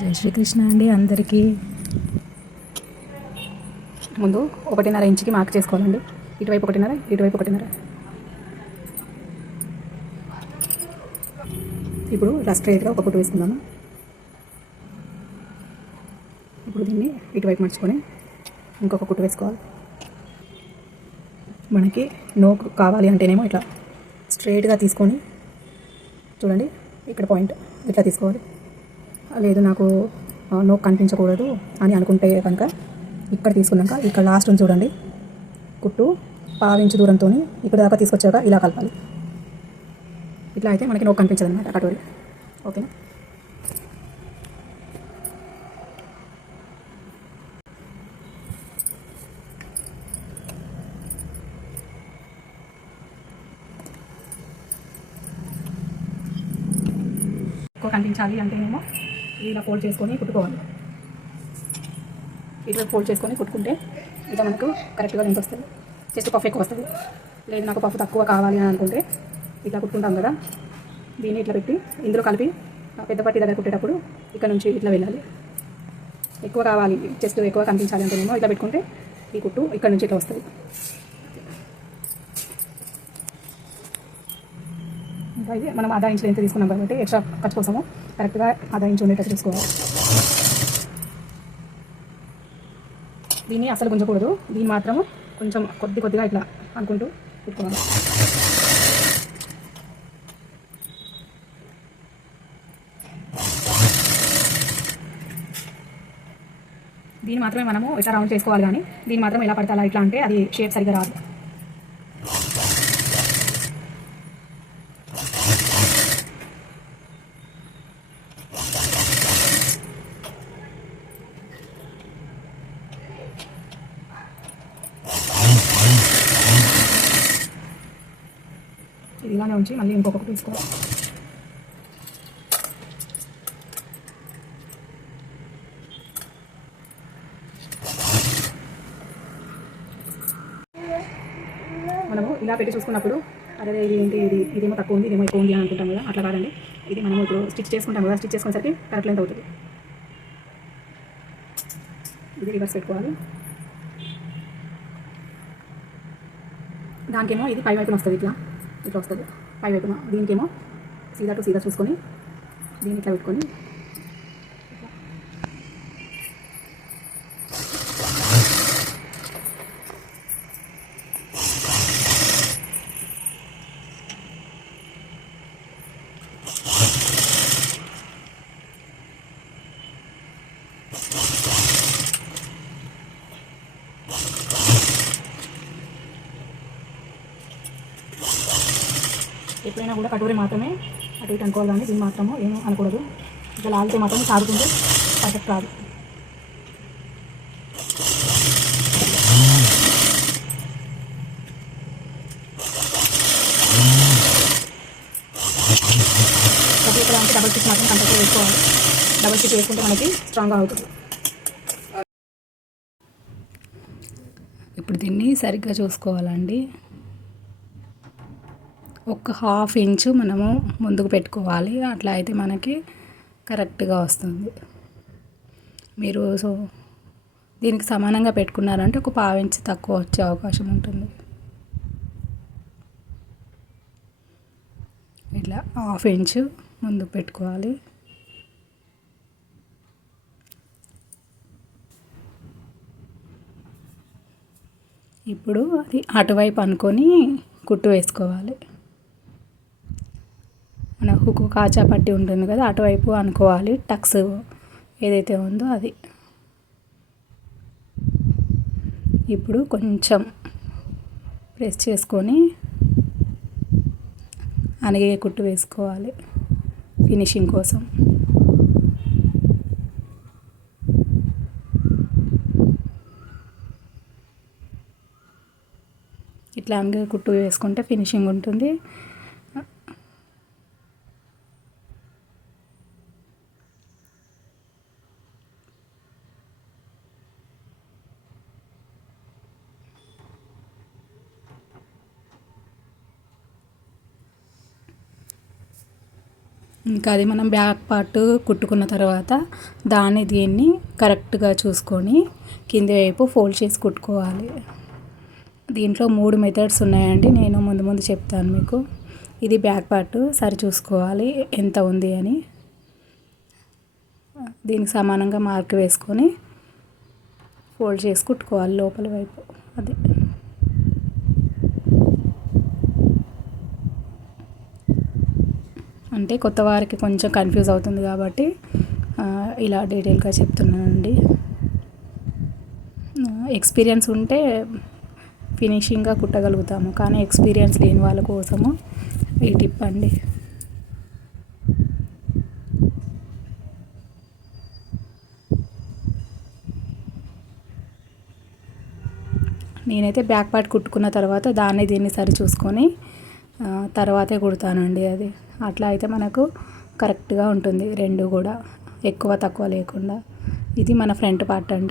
జై శ్రీకృష్ణ అండి అందరికీ. ముందు 1.5 ఇంచుకి మార్క్ చేసుకోవాలండి. ఇటువైపు 1.5, ఇటువైపు 1.5. ఇప్పుడు ఇలా స్ట్రైట్గా ఒక కుట్టు వేసుకుందాము. ఇప్పుడు దీన్ని ఇటువైపు మర్చుకొని ఇంకొక కుట్టు వేసుకోవాలి. మనకి నోకు కావాలి అంటేనేమో ఇట్లా స్ట్రైట్గా తీసుకొని చూడండి, ఇక్కడ పాయింట్ ఇట్లా తీసుకోవాలి. లేదు నాకు నోకు కనిపించకూడదు అని అనుకుంటే కనుక ఇక్కడ తీసుకున్నాక ఇక్కడ లాస్ట్ నుంచి చూడండి, కుట్టు 1/2 ఇంచు దూరంతో ఇక్కడ దాకా తీసుకొచ్చాక ఇలా కలపాలి. ఇట్లా అయితే మనకి నోకు కనిపించదు అనమాట కటోరీ. ఓకేనా? ఎక్కువ కనిపించాలి అంటేనేమో ఇలా ఫోల్డ్ చేసుకొని కుట్టుకోవాలి. ఇట్లా ఫోల్డ్ చేసుకొని కుట్టుకుంటే ఇట్లా మనకు కరెక్ట్గా లెంత్ వస్తుంది. చెస్ట్ పఫ్ ఎక్కువ వస్తుంది. లేదు నాకు పఫ్ తక్కువ కావాలి అని అనుకుంటే ఇట్లా కుట్టుకుంటాం కదా, దీన్ని ఇట్లా పెట్టి ఇందులో కలిపి పెద్ద పట్టి దగ్గర కుట్టేటప్పుడు ఇక్కడ నుంచి ఇట్లా వెళ్ళాలి. ఎక్కువ కావాలి, చెస్ట్ ఎక్కువ కనిపించాలి అంటేనేమో ఇట్లా పెట్టుకుంటే ఈ కుట్టు ఇక్కడ నుంచి ఇట్లా వస్తుంది. ఇంకా ఇది మనం 1/2 ఇంచు లెంత్ తీసుకున్నాం కాబట్టి ఎక్స్ట్రా ఖర్చు కోసము కరెక్ట్గా 1/2 ఇంచు ఉండేటట్టు తీసుకోవాలి. దీన్ని అసలు గుంజకూడదు, దీన్ని మాత్రం కొంచెం కొద్దిగా ఇట్లా అనుకుంటూ కుట్టుకోవాలి. దీన్ని మాత్రమే మనము ఇట్లా రౌండ్ చేసుకోవాలి, కానీ దీన్ని మాత్రం ఎలా పడతా ఇట్లా అంటే అది షేప్ సరిగ్గా రాదు. ఇది ఇలానే ఉంచి మళ్ళీ ఇంకొకటి తీసుకోవాలి. మనము ఇలా పెట్టి చూసుకున్నప్పుడు అదే ఇది ఏంటి, ఇదేమో తక్కువ ఉంది, ఇదేమో ఎక్కువ ఉంది అని అనుకుంటాం కదా, అట్లా కాదండి. ఇది మనము ఇప్పుడు స్టిచ్ చేసుకుంటాం కదా, స్టిచ్ చేసుకునేసరికి కరెక్ట్ లెంత్ అవుతుంది. ఇది రివర్స్ పెట్టుకోవాలి. దానికేమో ఇది పై వైపున వస్తుంది, ఇట్లా వస్తుంది పై వైపున. దీనికేమో సీదా టు సీదా చూసుకొని దీన్ని ఇట్లా పెట్టుకొని ఎప్పుడైనా కూడా కటోరీ మాత్రమే అటు ఇటు అనుకోవాలి, కానీ దీన్ని మాత్రము ఏమో అనకూడదు. ఇట్లా లాగితే మాత్రం సాగుతుంటే పర్ఫెక్ట్ రాదు. కట్టడానికి డబల్ స్టిచ్ మాత్రం కంపల్సరీ వేసుకోవాలి. డబల్ స్టిచ్ వేసుకుంటే మనకి స్ట్రాంగ్గా అవుతుంది. ఇప్పుడు దీన్ని సరిగ్గా చూసుకోవాలండి. ఒక 1/2 ఇంచు మనము ముందుకు పెట్టుకోవాలి, అట్లా అయితే మనకి కరెక్ట్గా వస్తుంది. మీరు దీనికి సమానంగా పెట్టుకున్నారంటే ఒక 1/2 ఇంచు తక్కువ వచ్చే అవకాశం ఉంటుంది. ఇట్లా 1/2 ఇంచు ముందుకు పెట్టుకోవాలి. ఇప్పుడు అది అటువైపు అనుకొని కుట్టు వేసుకోవాలి. మన హుక్కు కాజా పట్టి ఉంటుంది కదా, అటువైపు అనుకోవాలి. టక్స్ ఏదైతే ఉందో అది. ఇప్పుడు కొంచెం ప్రెస్ చేసుకొని అనిగే కుట్టు వేసుకోవాలి ఫినిషింగ్ కోసం. ఇట్లా అనిగే కుట్టు వేసుకుంటే ఫినిషింగ్ ఉంటుంది. ఇంకా అది మనం బ్యాక్ పార్ట్ కుట్టుకున్న తర్వాత దీన్ని కరెక్ట్గా చూసుకొని కింది వైపు ఫోల్డ్ చేసి కుట్టుకోవాలి. దీంట్లో 3 మెథడ్స్ ఉన్నాయండి, నేను ముందు చెప్తాను మీకు. ఇది బ్యాక్ పార్ట్ సరి చూసుకోవాలి ఎంత ఉంది అని. దీనికి సమానంగా మార్క్ వేసుకొని ఫోల్డ్ చేసి కుట్టుకోవాలి లోపల వైపు. అది అంటే కొత్త వారికి కొంచెం కన్ఫ్యూజ్ అవుతుంది కాబట్టి ఇలా డీటెయిల్గా చెప్తున్నానండి. ఎక్స్పీరియన్స్ ఉంటే ఫినిషింగ్గా కుట్టగలుగుతాము, కానీ ఎక్స్పీరియన్స్ లేని వాళ్ళ కోసము ఈ టిప్ అండి. నేనైతే బ్యాక్ పార్ట్ కుట్టుకున్న తర్వాత దీన్ని సరి చూసుకొని తర్వాతే కుడతానండి. అది అట్లా అయితే మనకు కరెక్ట్గా ఉంటుంది, రెండు కూడా ఎక్కువ తక్కువ లేకుండా. ఇది మన ఫ్రంట్ పార్ట్ అండి.